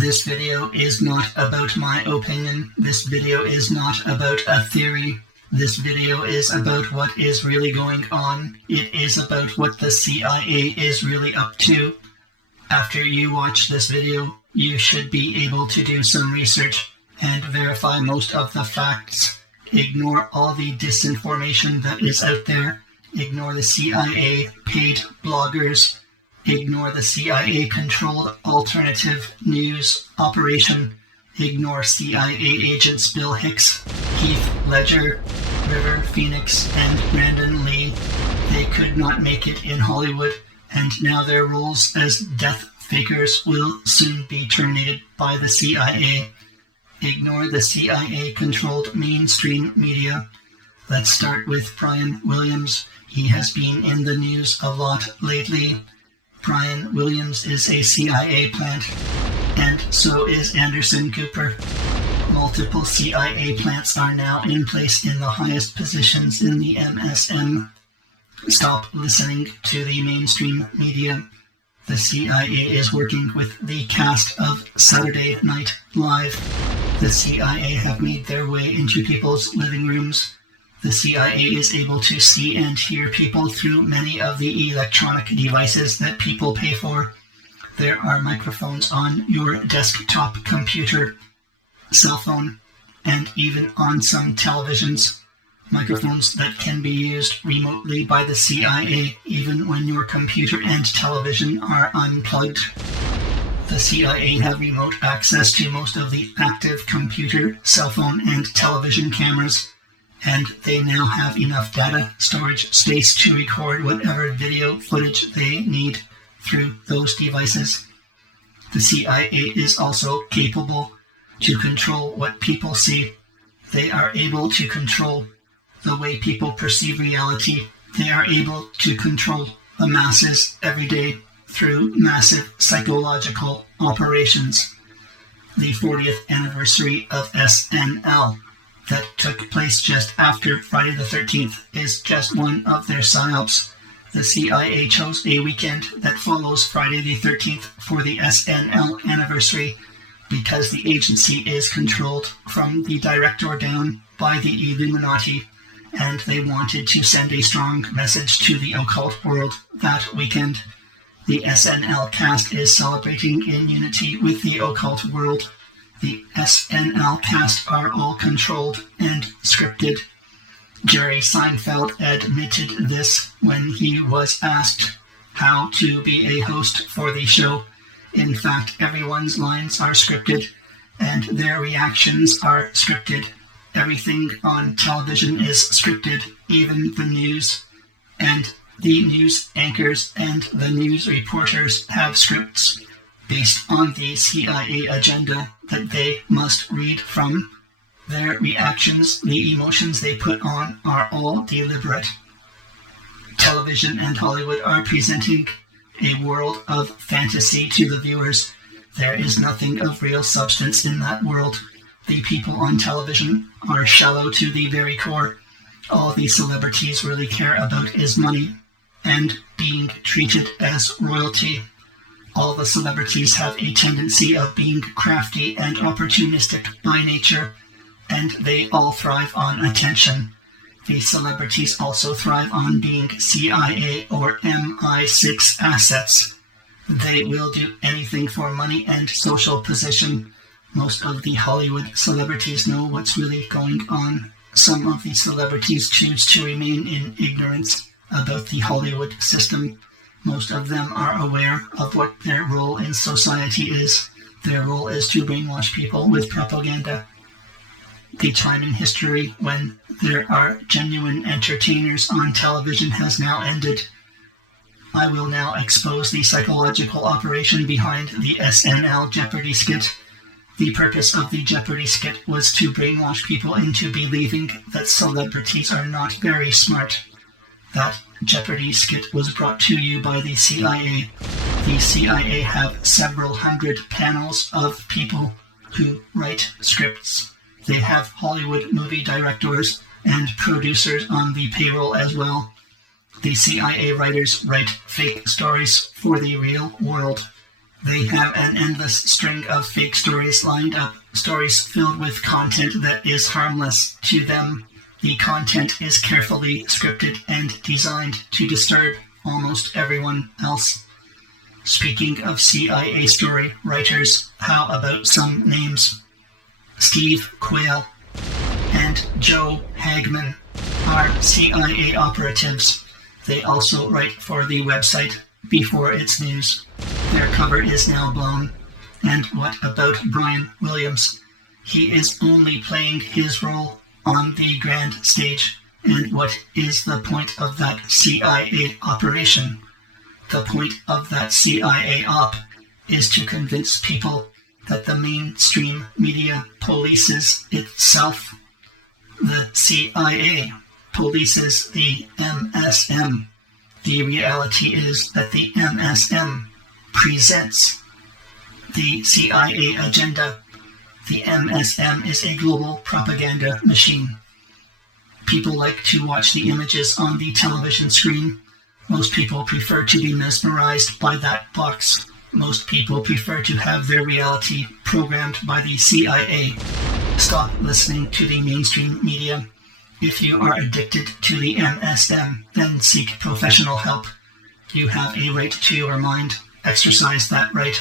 This video is not about my opinion. This video is not about a theory. This video is about what is really going on. It is about what the CIA is really up to. After you watch this video, you should be able to do some research and verify most of the facts. Ignore all the disinformation that is out there. Ignore the CIA paid bloggers. Ignore the CIA-controlled alternative news operation. Ignore CIA agents Bill Hicks, Heath Ledger, River Phoenix, and Brandon Lee. They could not make it in Hollywood, and now their roles as death fakers will soon be terminated by the CIA. Ignore the CIA-controlled mainstream media. Let's start with Brian Williams. He has been in the news a lot lately. Brian Williams is a CIA plant, and so is Anderson Cooper. Multiple CIA plants are now in place in the highest positions in the MSM. Stop listening to the mainstream media. The CIA is working with the cast of Saturday Night Live. The CIA have made their way into people's living rooms. The CIA is able to see and hear people through many of the electronic devices that people pay for. There are microphones on your desktop computer, cell phone, and even on some televisions. Microphones that can be used remotely by the CIA even when your computer and television are unplugged. The CIA have remote access to most of the active computer, cell phone, and television cameras, and they now have enough data storage space to record whatever video footage they need through those devices. The CIA is also capable to control what people see. They are able to control the way people perceive reality. They are able to control the masses every day through massive psychological operations. The 40th anniversary of SNL that took place just after Friday the 13th is just one of their psyops. The CIA chose a weekend that follows Friday the 13th for the SNL anniversary because the agency is controlled from the director down by the Illuminati, and they wanted to send a strong message to the occult world that weekend. The SNL cast is celebrating in unity with the occult world. The SNL cast are all controlled and scripted. Jerry Seinfeld admitted this when he was asked how to be a host for the show. In fact, everyone's lines are scripted, and their reactions are scripted. Everything on television is scripted, even the news. And the news anchors and the news reporters have scripts based on the CIA agenda that they must read from. Their reactions, the emotions they put on, are all deliberate. Television and Hollywood are presenting a world of fantasy to the viewers. There is nothing of real substance in that world. The people on television are shallow to the very core. All the celebrities really care about is money and being treated as royalty. All the celebrities have a tendency of being crafty and opportunistic by nature, and they all thrive on attention. The celebrities also thrive on being CIA or MI6 assets. They will do anything for money and social position. Most of the Hollywood celebrities know what's really going on. Some of the celebrities choose to remain in ignorance about the Hollywood system. Most of them are aware of what their role in society is. Their role is to brainwash people with propaganda. The time in history when there are genuine entertainers on television has now ended. I will now expose the psychological operation behind the SNL Jeopardy skit. The purpose of the Jeopardy skit was to brainwash people into believing that celebrities are not very smart. That Jeopardy skit was brought to you by the CIA. The CIA have several hundred panels of people who write scripts. They have Hollywood movie directors and producers on the payroll as well. The CIA writers write fake stories for the real world. They have an endless string of fake stories lined up, stories filled with content that is harmless to them. The content is carefully scripted and designed to disturb almost everyone else. Speaking of CIA story writers, how about some names? Steve Quayle and Joe Hagmann are CIA operatives. They also write for the website Before It's News. Their cover is now blown. And what about Brian Williams? He is only playing his role on the grand stage. And what is the point of that CIA operation? The point of that CIA op is to convince people that the mainstream media polices itself. The CIA polices the MSM. The reality is that the MSM presents the CIA agenda. The MSM is a global propaganda machine. People like to watch the images on the television screen. Most people prefer to be mesmerized by that box. Most people prefer to have their reality programmed by the CIA. Stop listening to the mainstream media. If you are addicted to the MSM, then seek professional help. You have a right to your mind. Exercise that right.